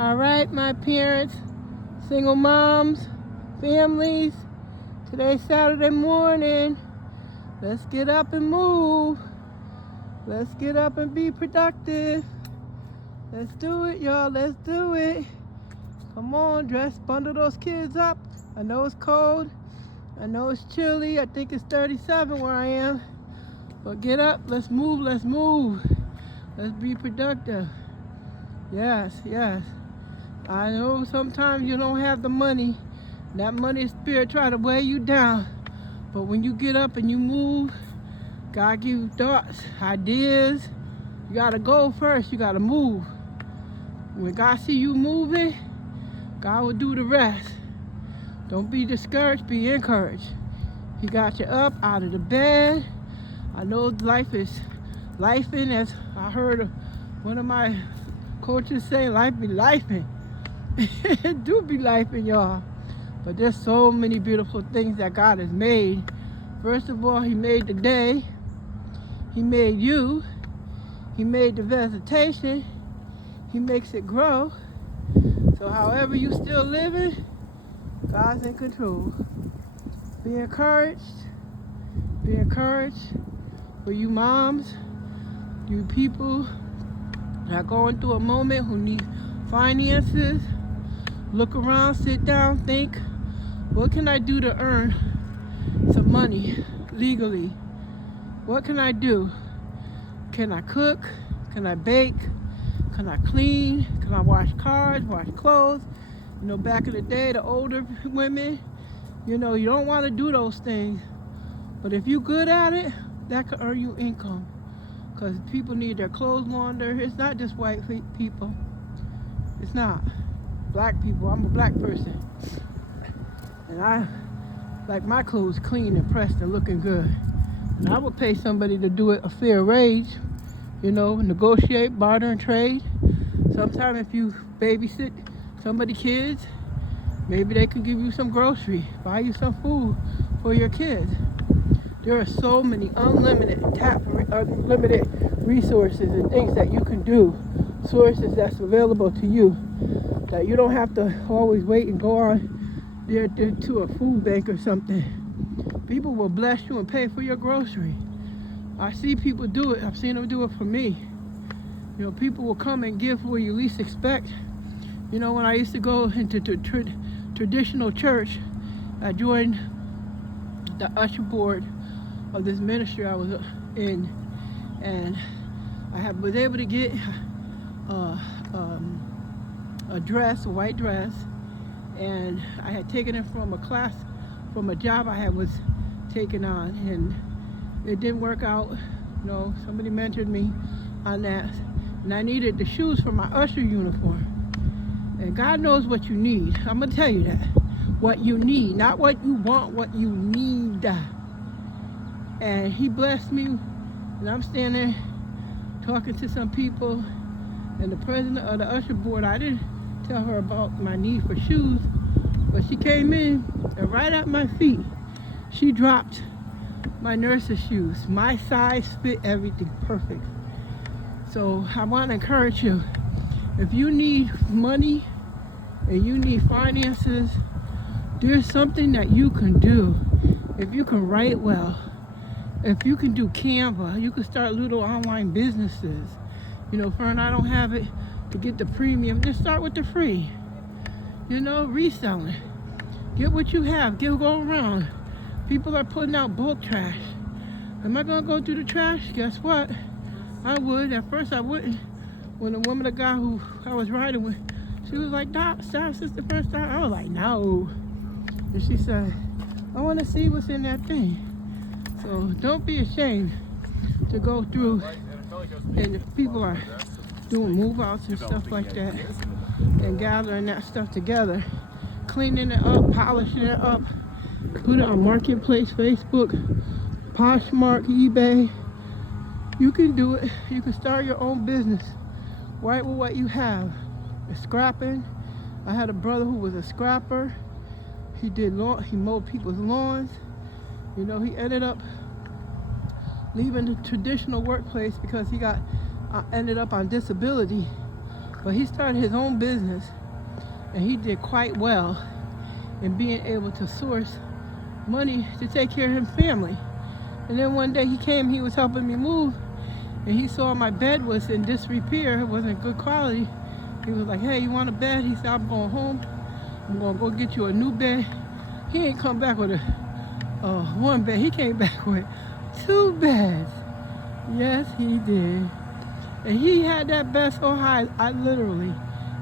All right, my parents, single moms, families, today's Saturday morning. Let's get up and move. Let's get up and be productive. Let's do it, y'all. Let's do it. Come on, bundle those kids up. I know it's cold. I know it's chilly. I think it's 37 where I am. But get up. Let's move. Let's move. Let's be productive. Yes, yes. I know sometimes you don't have the money. That money spirit try to weigh you down. But when you get up and you move, God give you thoughts, ideas. You gotta go first. You gotta move. When God see you moving, God will do the rest. Don't be discouraged, be encouraged. He got you up out of the bed. I know life is lifing, as I heard one of my coaches say, life be lifing. It do be lifing, y'all. But there's so many beautiful things that God has made. First of all, He made the day. He made you. He made the vegetation. He makes it grow. So however you still living, God's in control. Be encouraged. Be encouraged for you moms, you people that are going through a moment who need finances. Look around, sit down, think, what can I do to earn some money legally? What can I do? Can I cook? Can I bake? Can I clean? Can I wash cars, wash clothes? You know, back in the day, the older women, you know, you don't want to do those things. But if you're good at it, that could earn you income. Because people need their clothes laundered. It's not just white people. It's not. Black people. I'm a black person. And I like my clothes clean and pressed and looking good. And I would pay somebody to do it a fair wage. You know, negotiate, barter, and trade. Sometimes if you babysit somebody's kids, maybe they can give you some grocery, buy you some food for your kids. There are so many unlimited resources and things that you can do, sources that's available to you, that you don't have to always wait and go on there to a food bank or something. People will bless you and pay for your grocery. I see people do it. I've seen them do it for me. You know, people will come and give where you least expect. You know, when I used to go into traditional church, I joined the usher board of this ministry I was in, and I was able to get a dress, a white dress, and I had taken it from a class, from a job I was taking on, and it didn't work out. You know, somebody mentored me on that, and I needed the shoes for my usher uniform. And God knows what you need. I'm gonna tell you that. What you need, not what you want, what you need. And He blessed me, and I'm standing talking to some people, and the president of the usher board, I didn't tell her about my need for shoes, but she came in, and right at my feet, she dropped my nurse's shoes. My size fit everything perfect. So I want to encourage you, if you need money and you need finances, there's something that you can do. If you can write well, if you can do Canva, you can start little online businesses. You know, Fern, I don't have it to get the premium. Just start with the free. You know, reselling. Get what you have. Go around. People are putting out bulk trash. Am I gonna go through the trash? Guess what? I would. At first I wouldn't. When the woman, the guy who I was riding with, she was like, "Stop, sister, first time." I was like, "No." And she said, "I want to see what's in that thing." So don't be ashamed to go through, and if people are doing move-outs and stuff like that, and gathering that stuff together, cleaning it up, polishing it up, put it on Marketplace, Facebook, Poshmark, eBay. You can do it. You can start your own business right with what you have. Scrapping. I had a brother who was a scrapper. He mowed people's lawns. You know, he ended up leaving the traditional workplace because he ended up on disability. But he started his own business, and he did quite well in being able to source money to take care of his family. And then one day he came, he was helping me move, and he saw my bed was in disrepair, it wasn't good quality. He was like, hey, you want a bed? He said, I'm going home. I'm going to go get you a new bed. He ain't come back with a one bed. He came back with 2 beds. Yes, he did. And he had that bed so high, I literally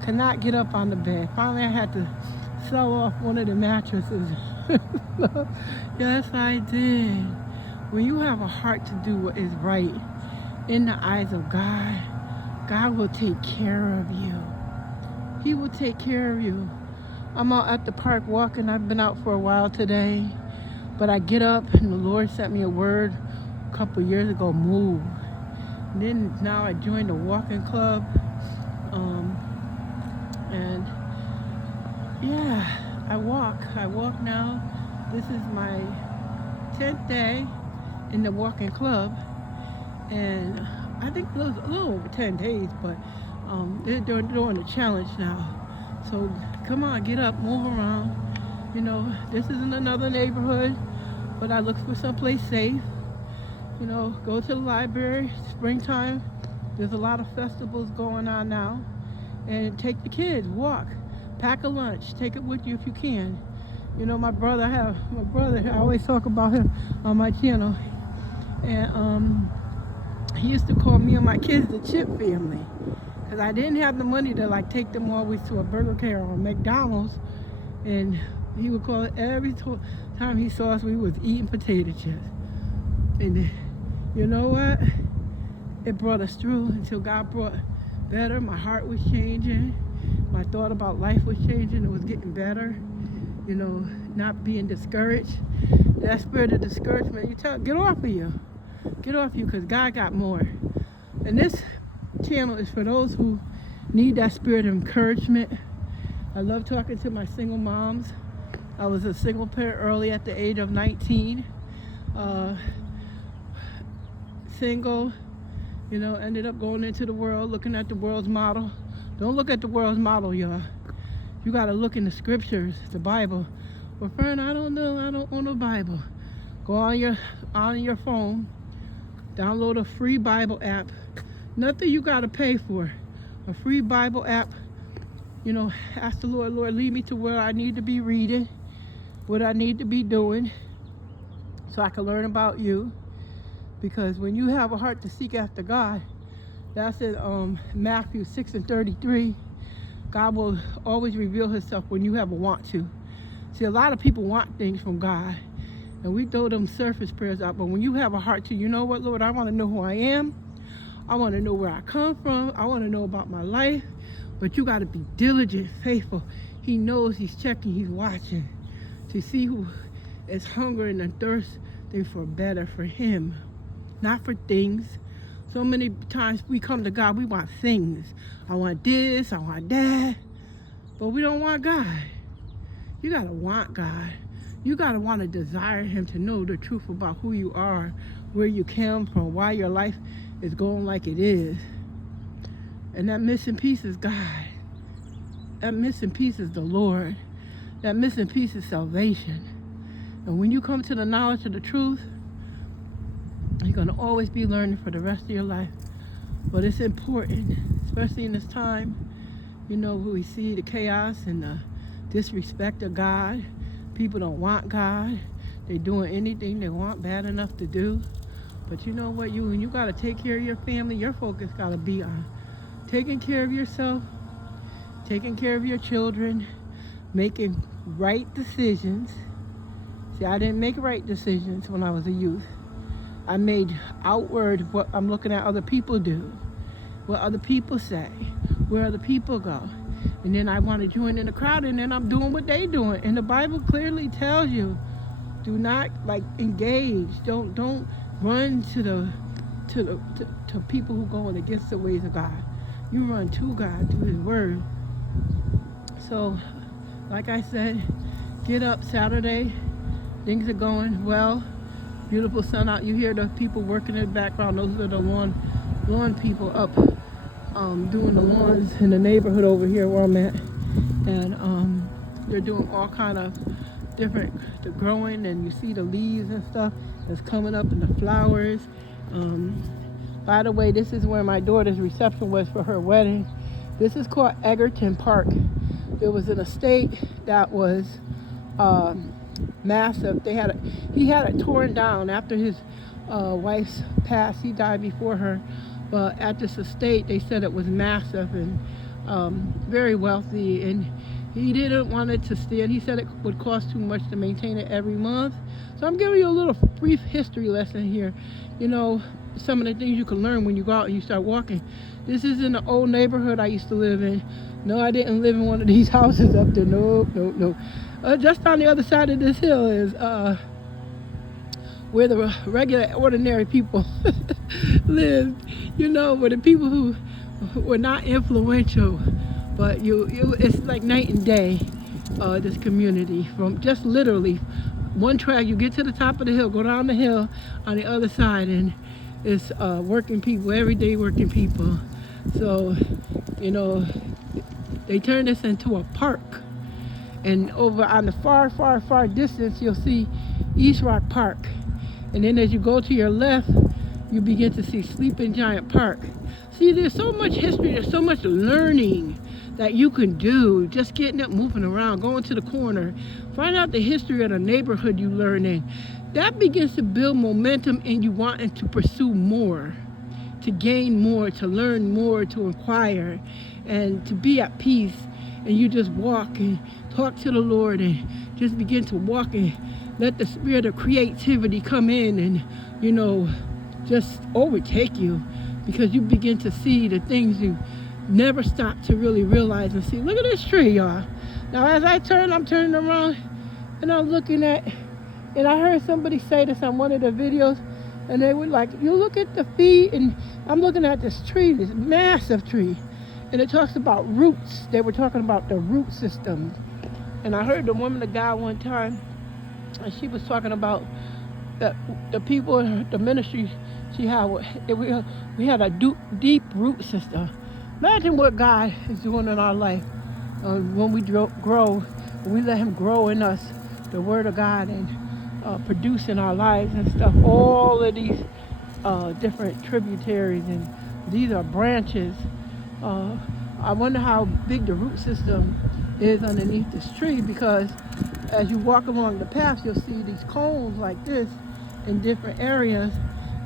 could not get up on the bed. Finally, I had to sell off one of the mattresses. Yes, I did. When you have a heart to do what is right in the eyes of God, God will take care of you. He will take care of you. I'm out at the park walking. I've been out for a while today. But I get up and the Lord sent me a word a couple years ago, move. And then now I joined a walking club. And yeah, I walk now. This is my 10th day in the walking club. And I think a little over 10 days, but they're doing a challenge now. So come on, get up, move around. You know, this isn't another neighborhood, but I look for someplace safe. You know, go to the library, springtime. There's a lot of festivals going on now. And take the kids, walk, pack a lunch, take it with you if you can. You know, my brother, I always talk about him on my channel. And he used to call me and my kids the Chip family. Because I didn't have the money to like take them always to a Burger King or a McDonald's. And he would call it every time he saw us, we was eating potato chips. And you know what? It brought us through until God brought better. My heart was changing. My thought about life was changing. It was getting better. You know, not being discouraged. That spirit of discouragement, get off of you. Get off you, because God got more. And this channel is for those who need that spirit of encouragement. I love talking to my single moms. I was a single parent early at the age of 19. Single, you know, ended up going into the world, looking at the world's model. Don't look at the world's model, y'all. You got to look in the scriptures, the Bible. Well, friend, I don't know. I don't own a Bible. Go on your phone, download a free Bible app. Nothing you got to pay for. A free Bible app. You know, ask the Lord, Lord, lead me to where I need to be reading, what I need to be doing, so I can learn about you. Because when you have a heart to seek after God, that's in Matthew 6:33. God will always reveal himself when you have a want to. See, a lot of people want things from God, and we throw them surface prayers out. But when you have a heart to, you know what, Lord, I want to know who I am. I want to know where I come from. I want to know about my life. But you got to be diligent, faithful. He knows, he's checking, he's watching to see who is hungering and thirsting for better for him, not for things. So many times we come to God, we want things. I want this, I want that. But we don't want God. You got to want God. You got to want to desire him, to know the truth about who you are, where you came from, why your life is going like it is. And that missing piece is God. That missing piece is the Lord. That missing piece is salvation. And when you come to the knowledge of the truth, you're going to always be learning for the rest of your life. But it's important, especially in this time, you know, where we see the chaos and the disrespect of God. People don't want God. They're doing anything they want bad enough to do. But you know what? When you got to take care of your family, your focus got to be on taking care of yourself, taking care of your children, making right decisions. See, I didn't make right decisions when I was a youth. I made outward what I'm looking at other people do, what other people say, where other people go. And then I want to join in the crowd, and then I'm doing what they doing. And the Bible clearly tells you, do not engage. Don't run to people who going against the ways of God. You run to God, to his word. So, like I said, get up Saturday. Things are going well. Beautiful sun out. You hear the people working in the background. Those are the lawn people up doing the lawns in the neighborhood over here where I'm at, and they're doing all kind of different, the growing, and you see the leaves and stuff that's coming up and the flowers. By the way, this is where my daughter's reception was for her wedding. This is called Edgerton Park. There was an estate that was massive. He had it torn down after his wife's passed. He died before her, but at this estate they said it was massive and very wealthy, and he didn't want it to stand. He said it would cost too much to maintain it every month. So I'm giving you a little brief history lesson here. You know, some of the things you can learn when you go out and you start walking. This is in the old neighborhood I used to live in. No, I didn't live in one of these houses up there. No. Just on the other side of this hill is where the regular, ordinary people lived. You know, where the people who were not influential, but it's like night and day. This community, from just literally one track, you get to the top of the hill, go down the hill on the other side, and it's working people, everyday working people. So, you know, they turned this into a park. And over on the far distance, you'll see East Rock Park. And then as you go to your left, you begin to see Sleeping Giant Park. See, there's so much history, there's so much learning that you can do, just getting up, moving around, going to the corner, find out the history of the neighborhood you learn in. That begins to build momentum in you wanting to pursue more, to gain more, to learn more, to inquire, and to be at peace. And you just walk and talk to the Lord and just begin to walk and let the spirit of creativity come in and, you know, just overtake you, because you begin to see the things you never stop to really realize and see. Look at this tree, y'all. Now as I turn, I'm turning around and I'm looking at, and I heard somebody say this on one of the videos, and they were like, you look at the feet, and I'm looking at this tree, this massive tree, and it talks about roots. They were talking about the root system. And I heard the woman, the guy one time, and she was talking about that the people in the ministry she had, we had a deep root system. Imagine what God is doing in our life when we grow, when we let Him grow in us, the Word of God, and produce in our lives and stuff. All of these different tributaries, and these are branches. I wonder how big the root system is underneath this tree, because as you walk along the path, you'll see these cones like this in different areas,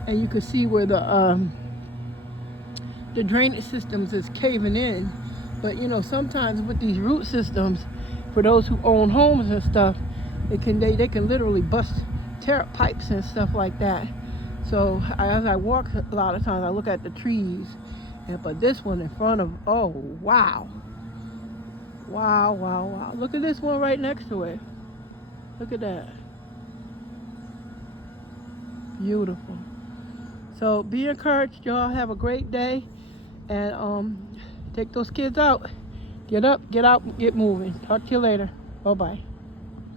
and you can see where the drainage systems is caving in. But you know, sometimes with these root systems, for those who own homes and stuff, they can literally tear up pipes and stuff like that. So as I walk, a lot of times I look at the trees, but this one in front of, oh wow, look at this one right next to it. Look at that. Beautiful. So be encouraged, y'all. Have a great day, and take those kids out. Get up, get out, get moving. Talk to you later. Bye-bye.